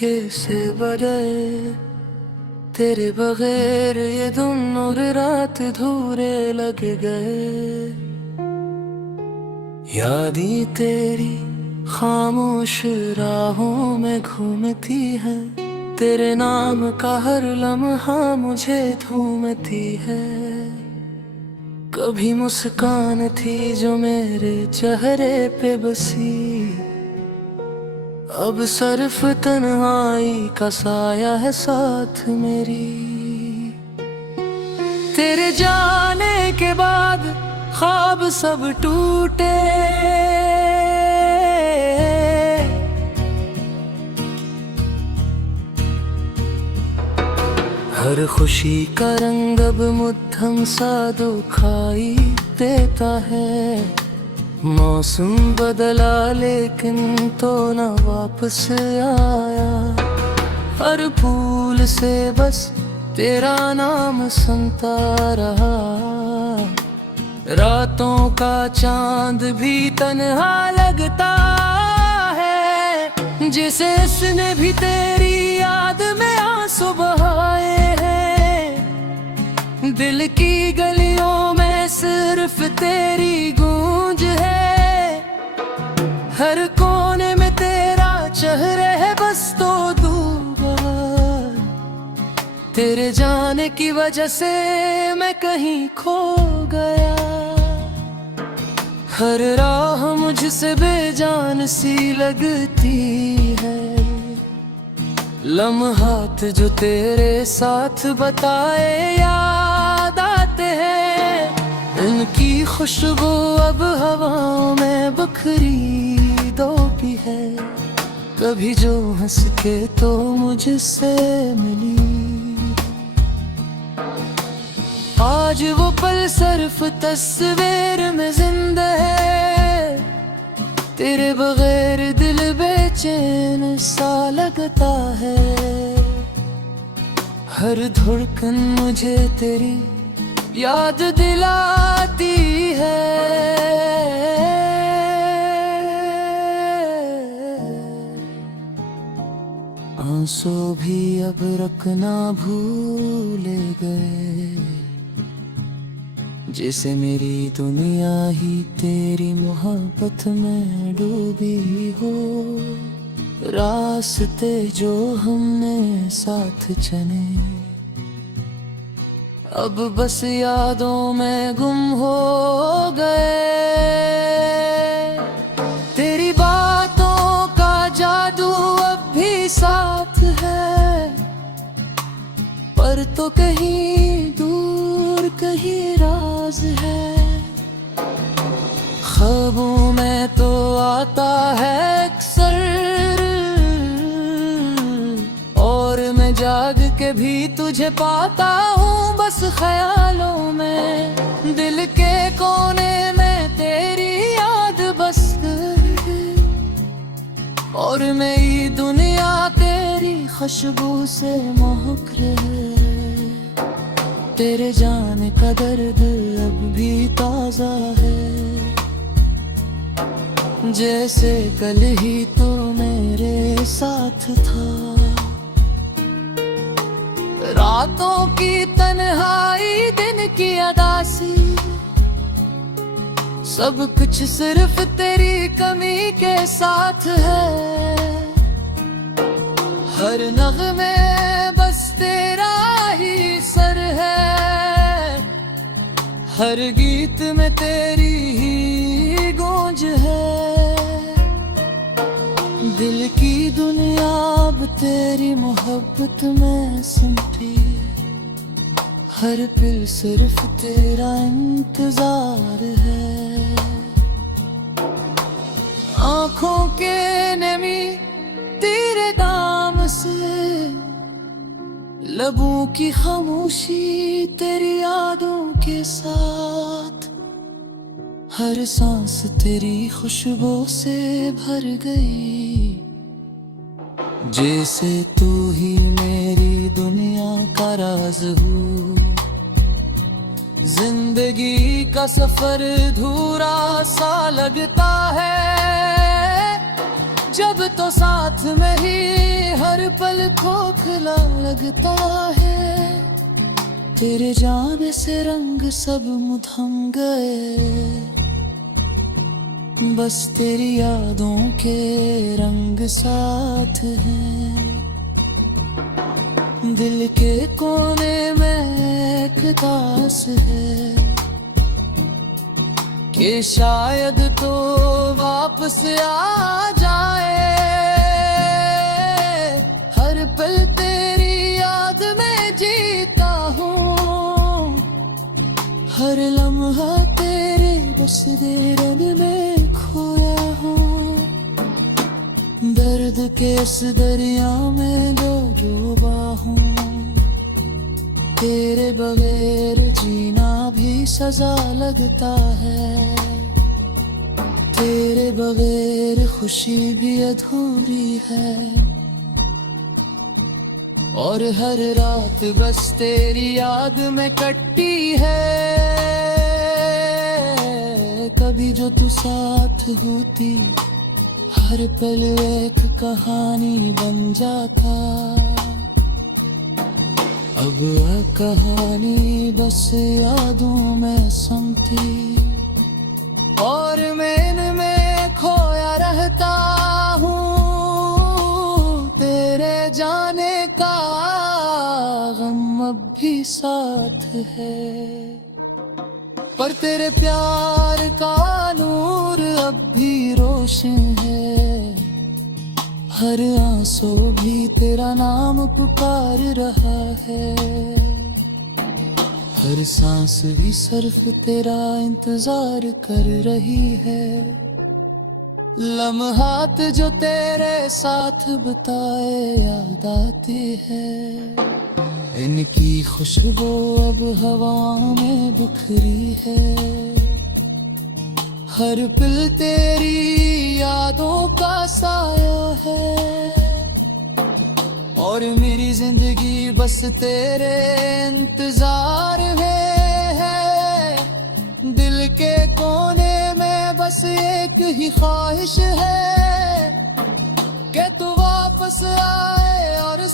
तरीके से बदल, तेरे बगैर ये दिन और रात धूरे लग गए। यादें तेरी खामोश राहों में घूमती है, तेरे नाम का हर लम्हा मुझे झूमती है। कभी मुस्कान थी जो मेरे चेहरे पे बसी, अब सिर्फ तन्हाई का साया है साथ मेरी। तेरे जाने के बाद ख्वाब सब टूटे, हर खुशी का रंग अब मुद्दम सा दुखाई देता है। मौसम बदला लेकिन तो न वापस आया, हर फूल से बस तेरा नाम सुनता रहा। रातों का चांद भी तन्हा लगता है, जिसे इसने भी तेरी याद में आंसू बहाए हैं। दिल की गलियों में सिर्फ तेरी गूंज है, हर कोने में तेरा चेहरा है बस तो दूर। तेरे जाने की वजह से मैं कहीं खो गया, हर राह मुझसे बेजान सी लगती है। लम्हात जो तेरे साथ बताए याद आते हैं, इनकी खुशबू अब हवाओं में बखरी दो भी है। कभी जो हंस के तो मुझसे मिली, आज वो पल सिर्फ तस्वीर में जिंदा है। तेरे बगैर दिल बेचैन सा लगता है, हर धड़कन मुझे तेरी याद दिलाती है। आंसू भी अब रखना भूल गए, जैसे मेरी दुनिया ही तेरी मोहब्बत में डूबी हो। रास्ते जो हमने साथ चले अब बस यादों में गुम हो गए। तेरी बातों का जादू अब भी साथ है, पर तो कहीं दूर कहीं राज है। ख्वाबों में तो आता है अक्सर, और मैं जाग के भी तुझे पाता हूँ बस ख्यालों में। दिल के कोने में तेरी याद बस गई, और मेरी दुनिया तेरी खुशबू से महक रहे। तेरे जाने का दर्द अब भी ताजा है, जैसे कल ही तो मेरे साथ था। रातों की तन्हाई दिन की अदासी, सब कुछ सिर्फ तेरी कमी के साथ है। हर नग़्मे बस तेरा ही सर है, हर गीत में तेरी ही गूंज है। दिल की दुनिया अब तेरी मोहब्बत में सिमटी, हर पल सिर्फ तेरा इंतजार है। आँखों के नमी तेरे नाम से, लबों की खामोशी तेरी यादों के साथ। हर सांस तेरी खुशबू से भर गई, जैसे तू ही मेरी दुनिया का राज हो। जिंदगी का सफर अधूरा सा लगता है, जब तो साथ में ही हर पल खोखला लगता है, तेरे जाने से रंग सब मुधम गए, बस तेरी यादों के रंग साथ हैं। दिल के कोने में एक दास है कि शायद तो वापस आ जाए। हर पल तेरी याद में जीता हूँ, हर लम्हा तेरे बस दे रंग में खोया हूँ। दर्द के इस दरिया में डूबा हूँ, तेरे बगैर जीना भी सजा लगता है, तेरे बगैर खुशी भी अधूरी है। और हर रात बस तेरी याद में कटती है, कभी जो तू साथ होती हर पल एक कहानी बन जाता। अब कहानी बस यादों में समती, और मैं इनमें खोया रहता हूँ। तेरे जाने का गम अब भी साथ है, पर तेरे प्यार का नूर अब भी रोशन है। हर आंसू भी तेरा नाम पुकार रहा है, हर सांस भी सिर्फ तेरा इंतजार कर रही है। लम्हात जो तेरे साथ बिताए याद आते हैं, इनकी खुशबू अब हवा में बिखरी है। हर पल तेरी यादों का साया है, और मेरी जिंदगी बस तेरे इंतजार में है। दिल के कोने में बस एक ही ख्वाहिश है कि तू वापस आए और